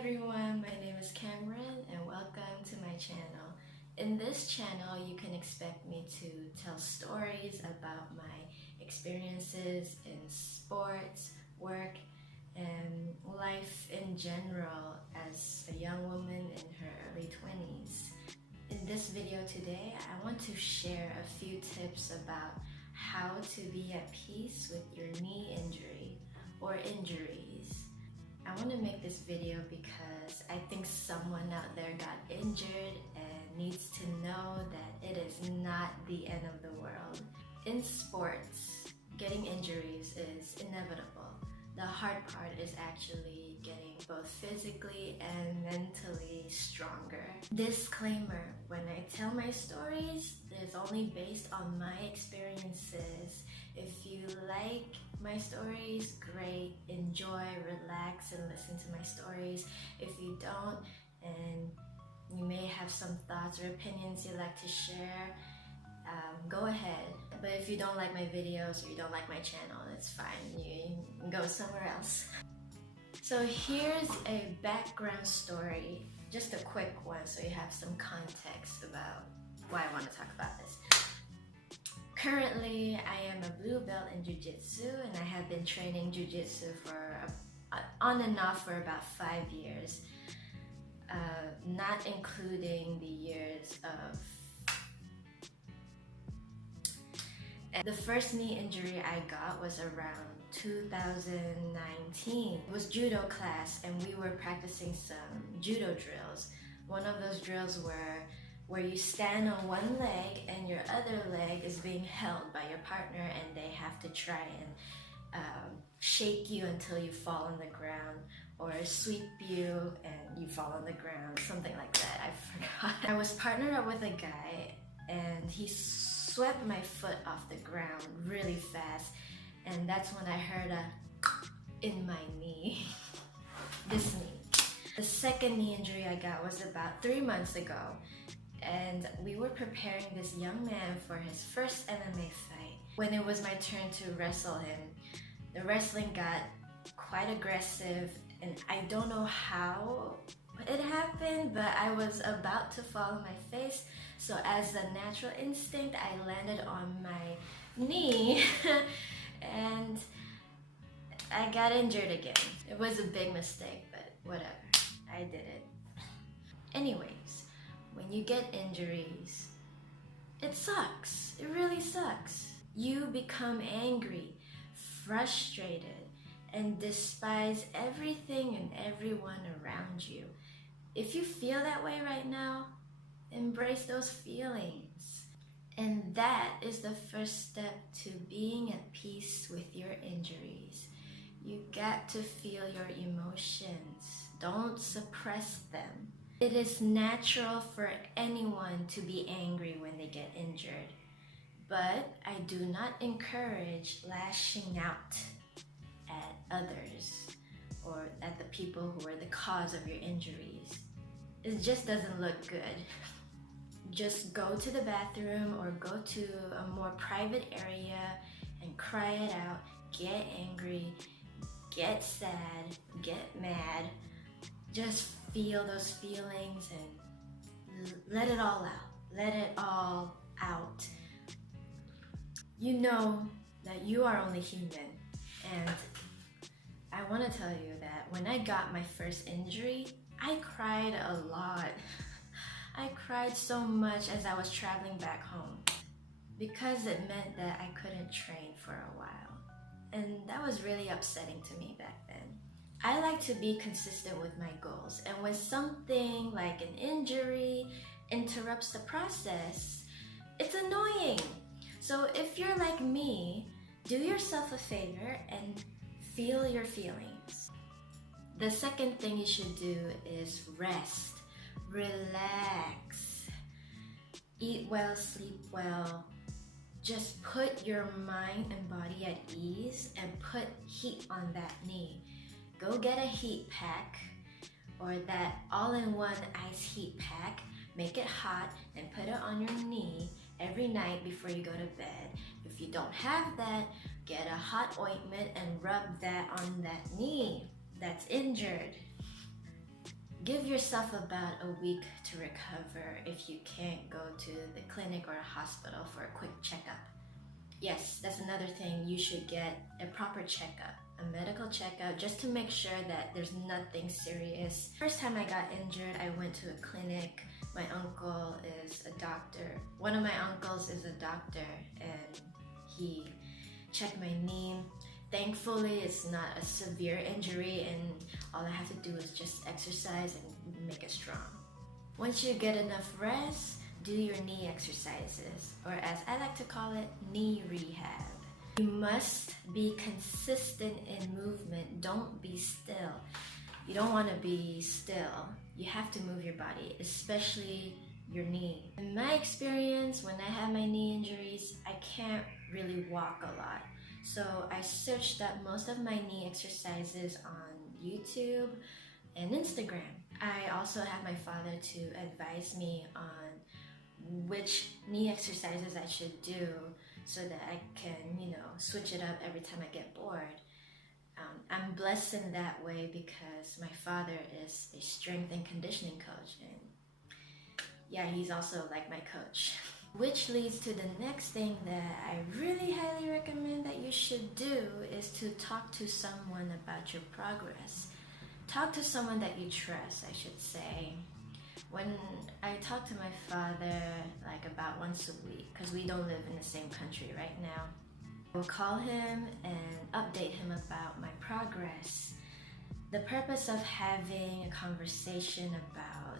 everyone, my name is Cameron and welcome to my channel. In this channel, you can expect me to tell stories about my experiences in sports, work, and life in general as a young woman in her early 20s. In this video today, I want to share a few tips about how to be at peace with your knee injury or injuries. I want to make this video because I think someone out there got injured and needs to know that it is not the end of the world. In sports, getting injuries is inevitable. The hard part is actually getting both physically and mentally stronger. Disclaimer, when I tell my stories, it's only based on my experiences. If you like my stories, great, enjoy, relax, and listen to my stories. If you don't, and you may have some thoughts or opinions you'd like to share, go ahead. But if you don't like my videos or you don't like my channel, it's fine. You can go somewhere else. So here's a background story, just a quick one so you have some context about why I want to talk about this. Currently, I am a blue belt in Jiu-jitsu and I have been training Jiu-jitsu for on and off for about 5 years, not including the years of... The first knee injury I got was around 2019. It was judo class and we were practicing some judo drills. One of those drills were where you stand on one leg and your other leg is being held by your partner and they have to try and shake you until you fall on the ground, or sweep you and you fall on the ground, something like that. I forgot. I was partnered up with a guy and he swept my foot off the ground really fast, and that's when I heard a in my knee. This knee. The second knee injury I got was about 3 months ago, and we were preparing this young man for his first MMA fight. When it was my turn to wrestle him, the wrestling got quite aggressive, and I don't know how it happened, but I was about to fall on my face. So as a natural instinct, I landed on my knee and I got injured again. It was a big mistake, but whatever, I did it. Anyways, when you get injuries, it sucks. It really sucks. You become angry, frustrated, and despise everything and everyone around you. If you feel that way right now, embrace those feelings. And that is the first step to being at peace with your injuries. You got to feel your emotions. Don't suppress them. It is natural for anyone to be angry when they get injured, but I do not encourage lashing out at others or at the people who are the cause of your injuries. It just doesn't look good. Just go to the bathroom or go to a more private area and cry it out. Get angry, get sad, get mad. Just feel those feelings and let it all out. Let it all out. You know that you are only human, and I want to tell you that when I got my first injury, I cried a lot. I cried so much as I was traveling back home because it meant that I couldn't train for a while, and that was really upsetting to me back then. I like to be consistent with my goals, and when something like an injury interrupts the process, it's annoying. So if you're like me, do yourself a favor and feel your feelings. The second thing you should do is rest. Relax. Eat well, sleep well. Just put your mind and body at ease and put heat on that knee. Go get a heat pack or that all-in-one ice heat pack. Make it hot and put it on your knee every night before you go to bed. If you don't have that, get a hot ointment and rub that on that knee that's injured. Give yourself about a week to recover if you can't go to the clinic or a hospital for a quick checkup. Yes, that's another thing. You should get a proper checkup, a medical checkup, just to make sure that there's nothing serious. First time I got injured, I went to a clinic. My uncle is a doctor. One of my uncles is a doctor, and he checked my knee. Thankfully, it's not a severe injury, and all I have to do is just exercise and make it strong. Once you get enough rest, do your knee exercises, or as I like to call it, knee rehab. You must be consistent in movement. Don't be still. You don't want to be still. You have to move your body, especially your knee. In my experience, when I have my knee injuries, I can't really walk a lot. So I searched up most of my knee exercises on YouTube and Instagram. I also have my father to advise me on which knee exercises I should do so that I can, switch it up every time I get bored. I'm blessed in that way because my father is a strength and conditioning coach, and yeah, he's also like my coach. Which leads to the next thing that I really highly recommend that you should do is to talk to someone about your progress. Talk to someone that you trust, I should say. When I talk to my father like about once a week, because we don't live in the same country right now, I'll call him and update him about my progress. The purpose of having a conversation about,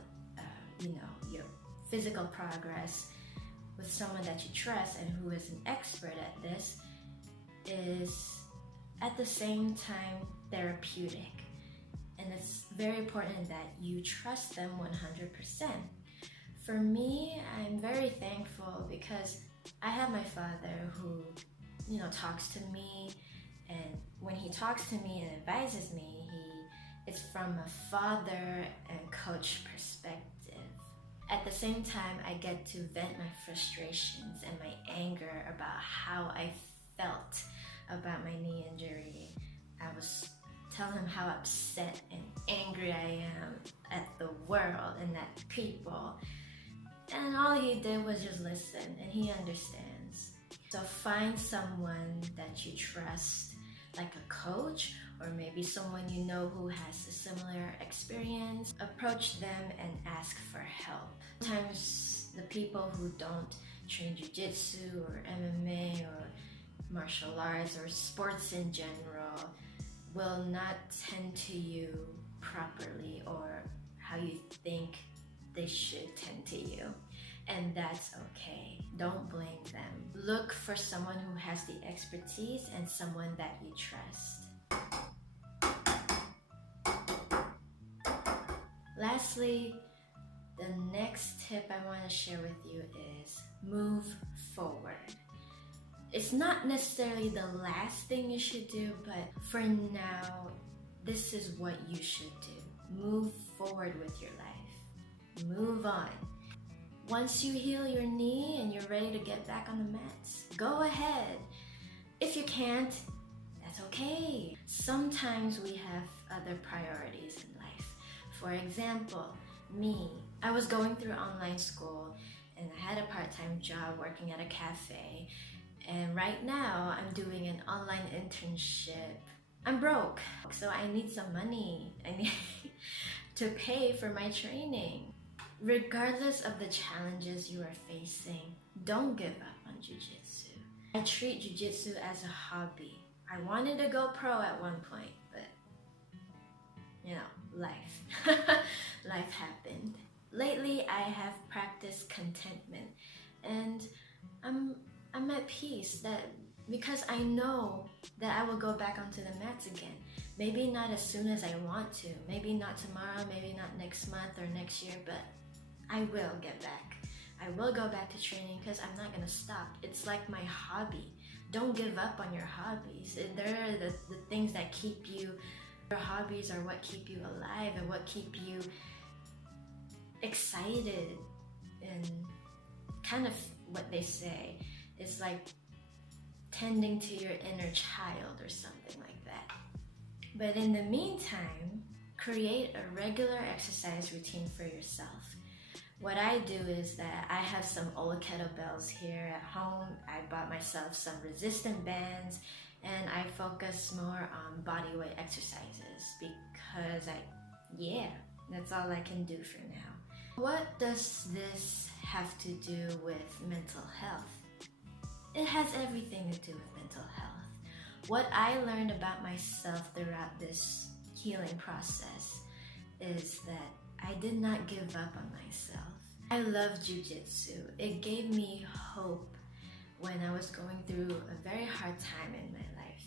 your physical progress with someone that you trust and who is an expert at this is at the same time therapeutic. And it's very important that you trust them 100%. For me, I'm very thankful because I have my father who, talks to me, and when he talks to me and advises me, it's from a father and coach perspective. At the same time, I get to vent my frustrations and my anger about how I felt about my knee injury. I was telling him how upset and angry I am at the world and at people. And all he did was just listen, and he understands. So find someone that you trust, like a coach, or maybe someone you know who has a similar experience. Approach them and ask for help. Sometimes the people who don't train jiu-jitsu or MMA or martial arts or sports in general will not tend to you properly or how you think they should tend to you. And that's okay. Don't blame them. Look for someone who has the expertise and someone that you trust. Lastly, the next tip I want to share with you is move forward. It's not necessarily the last thing you should do, but for now, this is what you should do. Move forward with your life. Move on. Once you heal your knee and you're ready to get back on the mats, go ahead. If you can't, that's okay. Sometimes we have other priorities in life. For example, me, I was going through online school and I had a part-time job working at a cafe. And right now I'm doing an online internship. I'm broke, so I need some money. I need to pay for my training. Regardless of the challenges you are facing, don't give up on jiu-jitsu. I treat jiu-jitsu as a hobby. I wanted to go pro at one point, but life. Life happened. Lately, I have practiced contentment, and I'm at peace because I know that I will go back onto the mats again. Maybe not as soon as I want to, maybe not tomorrow, maybe not next month or next year, but I will get back. I will go back to training because I'm not going to stop. It's like my hobby. Don't give up on your hobbies. They're the things that keep you. Your hobbies are what keep you alive and what keep you excited, and kind of what they say. It's like tending to your inner child or something like that. But in the meantime, create a regular exercise routine for yourself. What I do is that I have some old kettlebells here at home. I bought myself some resistant bands, and I focus more on body weight exercises because that's all I can do for now. What does this have to do with mental health? It has everything to do with mental health. What I learned about myself throughout this healing process is that I did not give up on myself. I love Jiu-jitsu. It gave me hope when I was going through a very hard time in my life.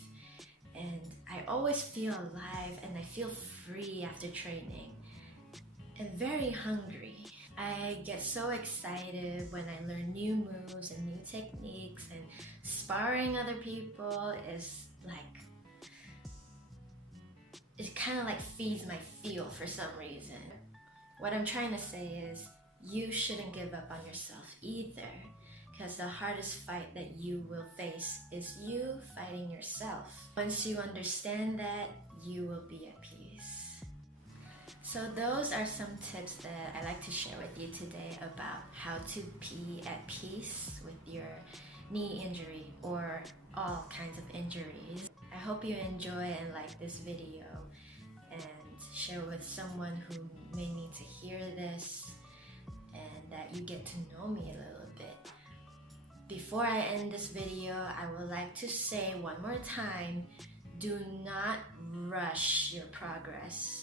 And I always feel alive and I feel free after training and very hungry. I get so excited when I learn new moves and new techniques, and sparring other people is like, it kind of like feeds my fuel for some reason. What I'm trying to say is you shouldn't give up on yourself either, because the hardest fight that you will face is you fighting yourself. Once you understand that, you will be at peace. So those are some tips that I like to share with you today about how to be at peace with your knee injury or all kinds of injuries. I hope you enjoy and like this video and share with someone who may need to hear this, and that you get to know me a little bit. Before I end this video, I would like to say one more time, do not rush your progress.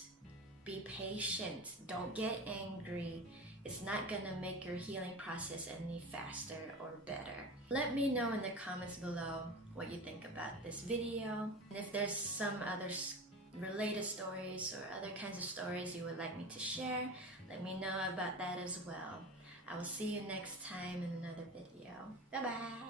Be patient, don't get angry. It's not gonna make your healing process any faster or better. Let me know in the comments below what you think about this video. And if there's some other related stories or other kinds of stories you would like me to share, let me know about that as well. I will see you next time in another video. Bye bye!